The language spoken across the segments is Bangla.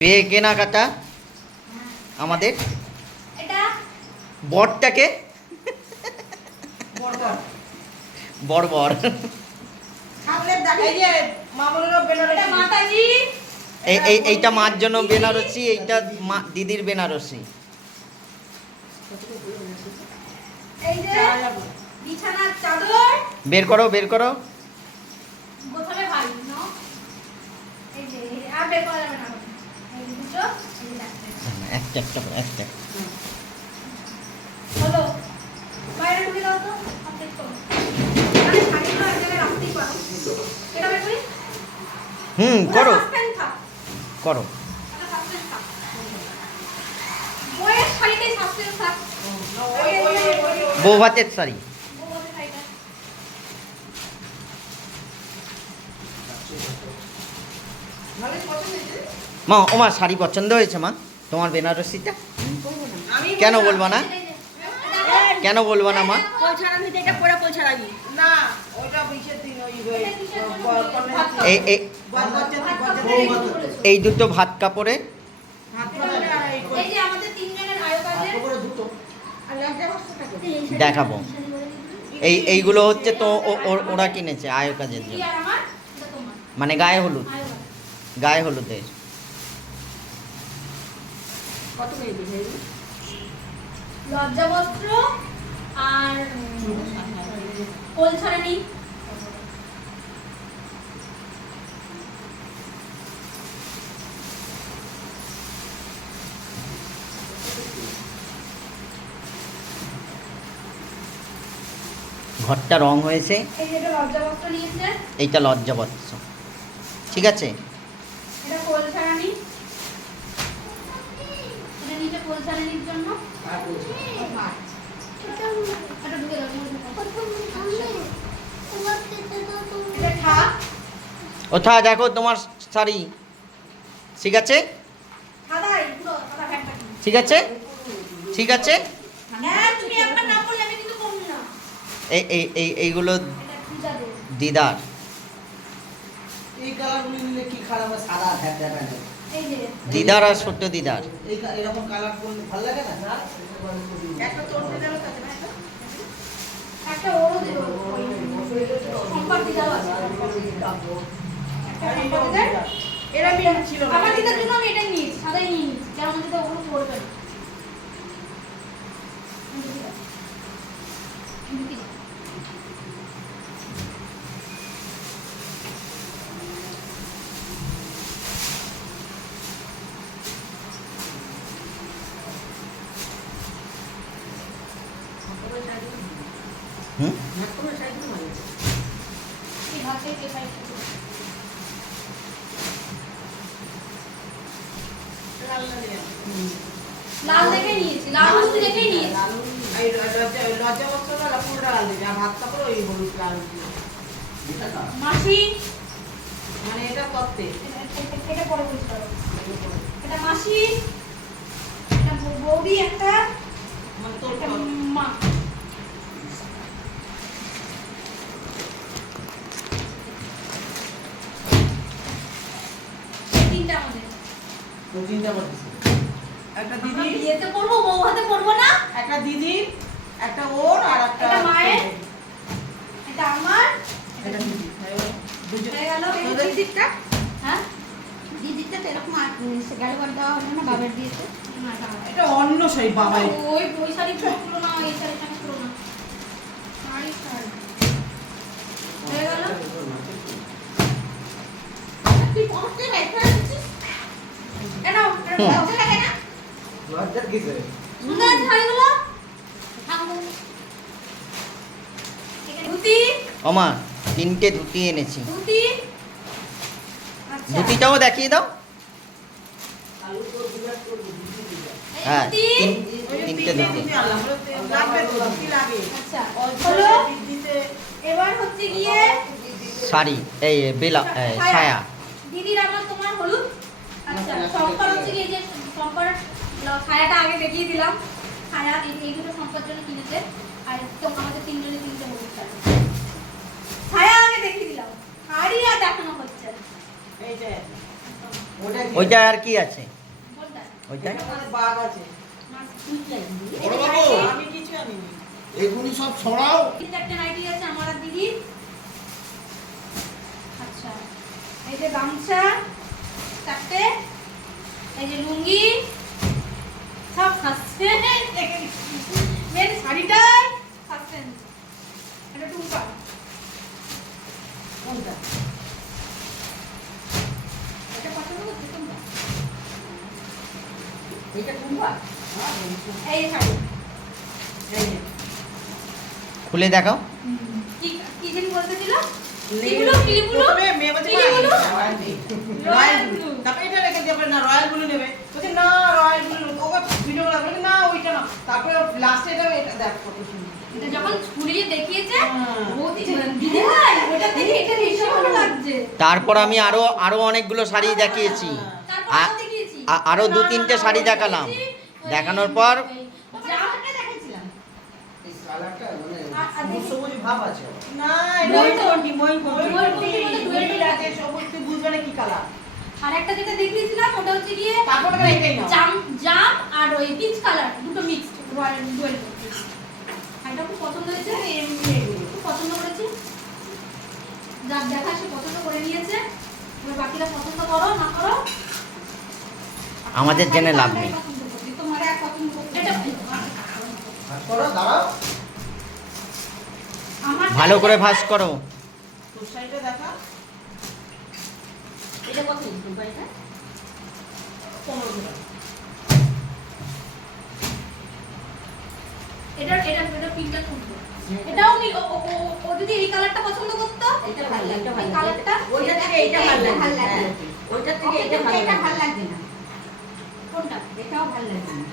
বিয়ে কেনাকাটা আমাদের বরটাকে বর এইটা মার জন্য বেনারসি, এইটা দিদির বেনারসি। বের করো বের করো। একটা একটা একটা করো করো। বউ ভাতের শাড়ি। মা ওমা শাড়ি পছন্দ হয়েছে মা তোমার বেনারসিটা? কেন বলবো না, কেন বলবো না মা? এই দুটো ভাত কাপড়ে দেখাবো। এইগুলো হচ্ছে তো ওরা কিনেছে আয় কাজের জন্য, মানে গায়ে হলুদ, গায়ে হলুদের। লজ্জাবস্ত্র আর কোলছাড়ানি। ঘরটা রং হয়েছে। এইটা লজ্জাবস্ত্র নিয়েছে, এইটা লজ্জাবস্ত্র, ঠিক আছে। এটা কোলছাড়ানি, এটা নিচে কোলছাড়ানির জন্য। ওঠা দেখো তোমার শাড়ি, ঠিক আছে ঠিক আছে ঠিক আছে। এইগুলো দিদার। দিদার আর ছোট্ট দিদার। আমার দিদার জন্য আমি এটা নিয়েছি, সাদাই নিয়ে নিয়েছি, যেমন দিদা ওগুলো পড়বে না। লাল দেখে নিয়েছি, লাল হলুদ দেখে নিয়েছি। মাসি মানে এটা করতে এটা পরে বুঝতে পারো। এটা মাসি, এটা বৌদি, একটা মানে তোর একটা মা। তিনটা আমাদের। তো তিনটা করতে একটা দিদি বিয়েতে পড়বো, বউ হাতে পড়বো না। একটা দিদি, একটা ওর আর একটা এটা মায়ের, এটা আমার, এটা দিদি। দুটো হয়ে গেল। তোদের দিকটা হ্যাঁ দিদিটা তো এরকম গাড়ি বাড়ি দেওয়া হলো না বাবার দিয়েছে। না, এটা আমার। এটা অন্য সেই বাবাই ওই শাড়ি পরলো না, এই শাড়ি পরলো না। শাড়ি শাড়ি হয়ে গেল। তুই পড়তে রেখে আসছিস এটা লজ্জা লাগে না? লজ্জার কিছু সুন্দর আছে শাড়িগুলো। ধুতি, ওমা তিনটে ধুতি এনেছি। ধুতি, আচ্ছা। ধুতিটাও দেখিয়ে দাও। হ্যাঁ তিনটে ধুতি। আচ্ছা হলো। এবার হচ্ছে গিয়ে শাড়ি, এই বেলা সায়া। দিদির আমার তোমার হলুদ। আচ্ছা সম্পর হচ্ছে গিয়ে যে সম্পর ছায়াটা আগে দেখিয়ে দিলাম। ছায়া এই দুটো সম্পর জন্য কিনেছে। আর তো আমাদের তিনজনে তিনটে হলুদ শাড়ি। ছায়া আগে দেখিয়ে দিলাম, শাড়ি আর দেখানো হচ্ছে। এই যে ওটা ওইটা আর কি আছে কোনটা? ওইটাই ওখানে বাঘ আছে। বড় বাবু আমি কিছু আনিনি। এগুলি সব ছড়াও। এই যে একটা নাইটি আছে আমার আর দিদির। আচ্ছা এই যে গামছা চারটে, এই যে লুঙ্গি সব খাচ্ছে, মেন শাড়িটাই খাচ্ছেন। এটা টুম্পা। কোনটা? এটা পছন্দ করছে টুম্পা। এটা টুম্পা? এই যে শাড়ি। এই যে। খুলে দেখাও। কি কি জানি বলতেছিল? লেগুলো, প্রথমে মেয়ে বলছে, পিলিগুলো? Royal blue. Royal blue. তারপরে এটা রেখে দিয়ে বলে, না রয়্যাল ব্লু নেবে। বলছে, না রয়্যাল ব্লু। ওকে ভিডিও করে বলে, না ওইটা না। তারপরে লাস্টে এটা দেখ কত সুন্দর। এটা যখন খুলিয়ে দেখিয়েছে, হ্যাঁ। ও দিদি ভাই ওটা দেখে এটা বেশি ভালো লাগছে। তারপর আমি আরো অনেকগুলো শাড়ি দেখিয়েছি। তারপর আ- আরো দেখিয়েছি। আরো দু তিনটে শাড়ি দেখালাম। দেখানোর পর জামাটা দেখাইছিলাম। এই কালারটা মানে সবুজ সবুজ ভাব আছে। না, ময়ূরকণ্ঠী, ময়ূরকণ্ঠী মধ্যে দুয়েরটা আছে, সবুজ তুই বুঝবে না কি কালার। আর একটা যেটা দেখিয়েছিলাম ওটা হচ্ছে গিয়ে তারপর ওটা এটাই নাও। জাম আর ওই পিচ কালার দুটো মিক্সড রয়্যাল ডুয়েল। এটা খুব পছন্দ হয়েছে, এমনি এগুলো। খুব পছন্দ করেছি। যার দেখা সে পছন্দ করে নিয়েছে। এবার বাকিরা পছন্দ করো না করো আমাদের জেনে লাভ নেই। তোমার এক পছন্দ করতে এটা ভাগ করো, দাঁড়াও। আমার ভালো করে ভাঁজ করো। তোর শাড়িটা দেখা। এটা কত টুম্পা এটা? 15 টাকা। এটা পিঙ্কটা খুব এটাও ও যদি এই কালারটা পছন্দ করতো এটা ভালো লাগে, এটা এই ভালো কালারটা লাগে। ওইটা থেকে এটা ভালো লাগে। ওইটা থেকে এটা ভালো লাগে। এটা ভালো লাগছে না। কোনটা? এটাও ভালো লাগছে না।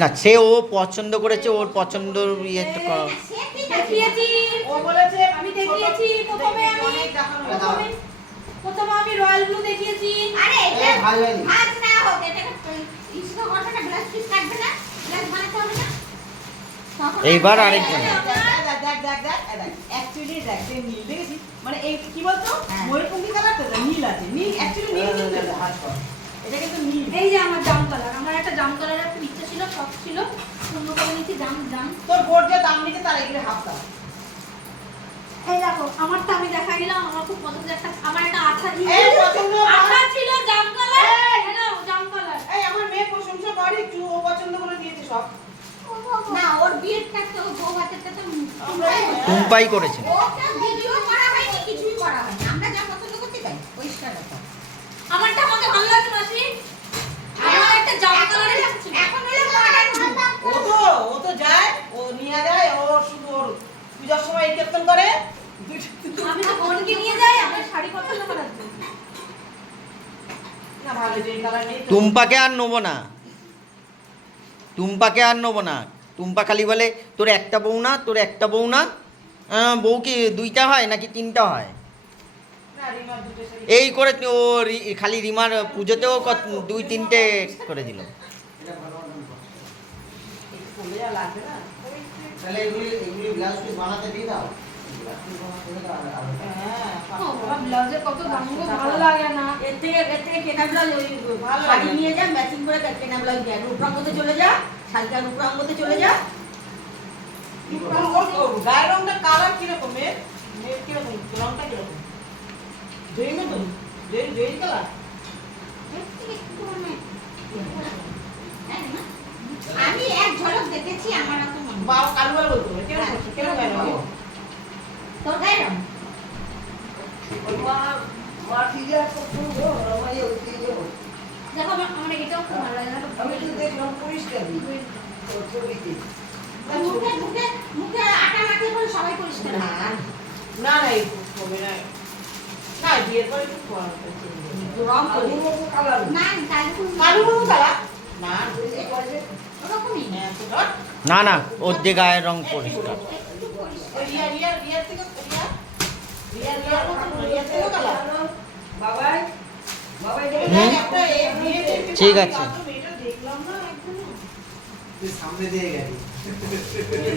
না সে ও পছন্দ করেছে, ওর পছন্দ ইয়ে তো করো। সে ঠিক আছে। দেখিয়েছি ও বলেছে আমি দেখিয়েছি প্রথমে আমি অনেক দেখানো হয়েছে। প্রথমে আমি রয়্যাল ব্লু দেখিয়েছি। আরে এ, এটা ভালো লাগছে। ভাজ না হোক, এটাকে ইসকা করবে না, গ্লাস পিস কাটবে না, গ্লাস বানাতে হবে না। তখন এইবার আমরা- আরেকজন। অ্যাকচুয়ালি দেখ সে নীল দেখেছি মানে এই কি বলতো হ্যাঁ। ময়ূরপঙ্খী কালারটা নীল আছে নীল অ্যাকচুয়ালি নীল কিন্তু এটা। ভাগ করো। এটা কিন্তু নীল। এই যে আমার জাম কালার, আমার একটা জাম কালারের একটা ইচ্ছা ছিল, শখ ছিল, পূর্ণ করে নিয়েছি। জাম তোর বোর্ড যে দাম নিতে তার এগুলো হাফ দাম। এই দেখো আমারটা আমি দেখাই দিলাম। আমার খুব পছন্দের একটা আমার একটা আঠা এই পছন্দ আঠা ছিল জাম কালার। এই! হ্যালো জাম কালার। এই আমার মেয়ে প্রশংসা করে একটু ও পছন্দ করে দিয়েছে সব। না, ওর বিয়েটা তো বউ বাচ্চাটা তো টুম্পাই করেছে। ওটা ভিডিও করা হয়নি, কিছুই করা হয়নি। আমরা যা পছন্দ করছি তাই পরিষ্কার ব্যাপার। আমারটা আমাকে ভালো লাগে মাসি। আমার একটা জাম কালারের ইচ্ছা ছিল। এখন হলো মডার্ন। ও তো যায় ও নিয়ে যায় ও শুধু ওর পূজার সময় এই কীর্তন করে আমি তো বোনকে নিয়ে যাই আমার শাড়ি পছন্দ করার জন্য। না ভালো যে এই কালার নেই তো। টুম্পাকে আর নেবো না, টুম্পাকে আর নেবো না। টুম্পা খালি বলে তোর একটা বউ না, তোর একটা বউ না। বউ কি দুইটা হয় নাকি তিনটা হয়? না রিমার দুটো শাড়ি। এই করে ও খালি রিমার পুজোতেও দুই তিনটে করে দিল। এটা ভালো মতন করো। একটু কমে যা লাগবে না। তাহলে এগুলি ব্লাউজ পিস বানাতে দিয়ে দাও। ব্লাউজ পিস বানাতে দিয়ে দাও আর হ্যাঁ ও বাবা ব্লাউজের কত দাম গো, ভালো লাগে না। এর থেকে কেনা ব্লাউজ ওই ভালো শাড়ি লাগে। নিয়ে যা, ম্যাচিং করে কেনা ব্লাউজ দেয়। রূপরাঙ্গতে চলে যা, শাড়িটা রূপরাঙ্গতে চলে যা। ওর গায়ের রংটা কালার কিরকম এর কিরকম রংটা কিরকম জয়ী মতন জয়ী কালার এর থেকে একটু মানে হ্যাঁ না? আমি এক ঝলক দেখেছি, আমার অত মনে নেই। বা কালো কালো বলতো কিরকম গায়ের রং তোর গায়ের রং? দেখো আমার এটাও খুব ভালো লাগে। আমি তো দেখলাম পরিষ্কার মুখে মুখে মুখে আটা মাখিয়ে বলে সবাই পরিষ্কার হয়। না না এই কমে না না বিয়ের পরে একটু রং করে না, কালো কালো রং কালার না ওরকমই। হ্যাঁ তো ডট না না, ওর যে গায়ের রং পরিষ্কার। রিয়া থেকে রিয়া থেকে কালার বাবাই হুম, একটা এই বিয়েতে ঠিক আছে। এটা দেখলাম না একদম তুই সামনে দিয়ে গেলি।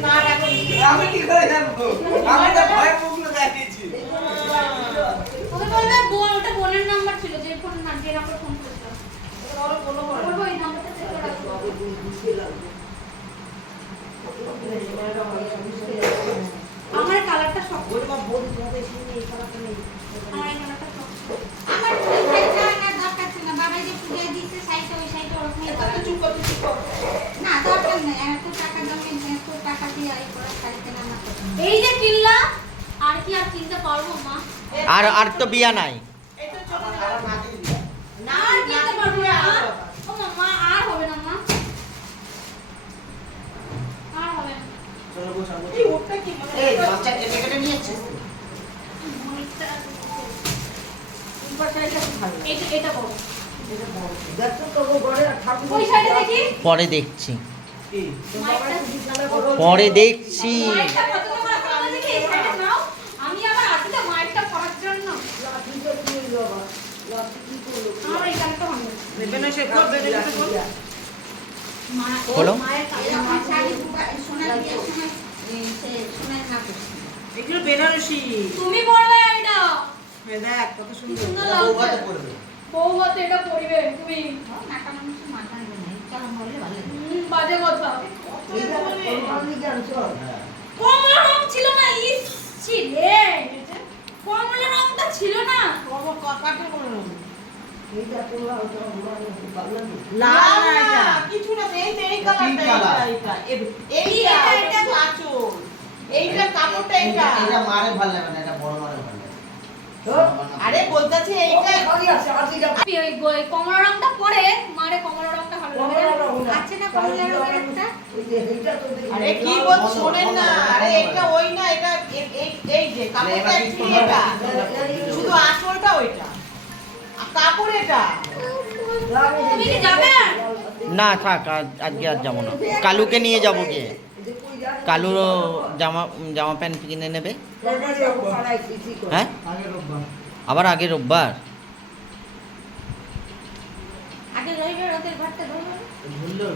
না এখন আমি কি করে জানবো? আমি তো ভয় মুখলো দেখিয়েছি। ওকে বলবে বোন, ওটা বোনের নাম্বার ছিল যে ফোন না যে নাম্বার ফোন করেছিল। বড় কোনো বড় বলবো এই নাম্বারটা সেভ করে রাখবো। আমার কালারটা শক্ত, আমার এই কালারটা শক্ত। আমার ওই শাড়িটা আনার দরকার ছিল না। বাবা যে পূজায় দিয়েছে শাড়িটা, ওই শাড়িটা ওরকমই এটা করা। তো চুপ কর, চুপ কর। না, দরকার নেই। এত টাকা দামে এত টাকা দিয়ে এই করা শাড়ি কেনা আমার পছন্দ না। এই যে কিনলাম, আর কি আর কিনতে পারবো মা? আর তো বিয়া নাই। এটা ছোট আমার না। আবার নাতির বিয়ে। না, আর কিনতে পারবো না মা। না। ও মা, আর হবে না মা, আর হবে না। চলো বসো, বসো। এই ওটা কি মানে? এই বাচ্চা কেটে কেটে নিয়েছিস তুই? এটা বড়। ওই সাইডে দেখি। পরে দেখছি, কি? মাইকটা পরে দেখছি। মাইকটা পছন্দ করে তোমরা দেখি এই সাইডে নাও। আমি আবার আছি তো মাইকটা পড়ার জন্য। আমার এই কালারটা ভালো লাগে। বেনারসি কর, বেনারসি কর। হলো? এরকম শাড়ি সোনার বিয়ের সময় সে সোনার না করছে। এগুলো বেনারসি। তুমি পড়বে এটা। এই দেখ কত কি সুন্দর। সুন্দর এটা বউ লাগছে। ভাতে পড়বে। বৌভাতে এটা পড়বে তুমি। নাটা মানুষের মাথা নেই, কেমন বললে ভালো লাগে। বাজে কথা। হ্যাঁ। কমলা রং ছিল না, ইস ছি রে। কমলা রংটা ছিল না। বাবা কাকাটা মনে হয়। না, না, এটা। কিছু না, এই তো এই কালারটা, Pink color। এইটা। এটা, এইটা তো আঁচল। এইটা কাপড়টা এইটা। এটা মারে ভালো লাগে না, এটা বড় মারে ভালো লাগে। আরে বলতেছি এইটা। ওই কমলা রংটা পরে মারে কমলা রংটা ভালো লাগে। আছে না কমলা রঙের একটা? আরে কি বল শোনেন না। আরে এটা ওই না, এটা এই যে কাপড়টা actually এটা। শুধু আঁচলটা ওইটা। আর কাপড় এটা। তুমি কি যাবে? না থাক, আজকে আর যাবো না। কালুকে নিয়ে যাবো গিয়ে। কালুর জামা জামা প্যান্ট কিনে নেবে। হ্যাঁ, আগের রোববার। আবার আগে রোববার। আগে রবিবার ওদের ঘরটা ধরবে। ভুললেও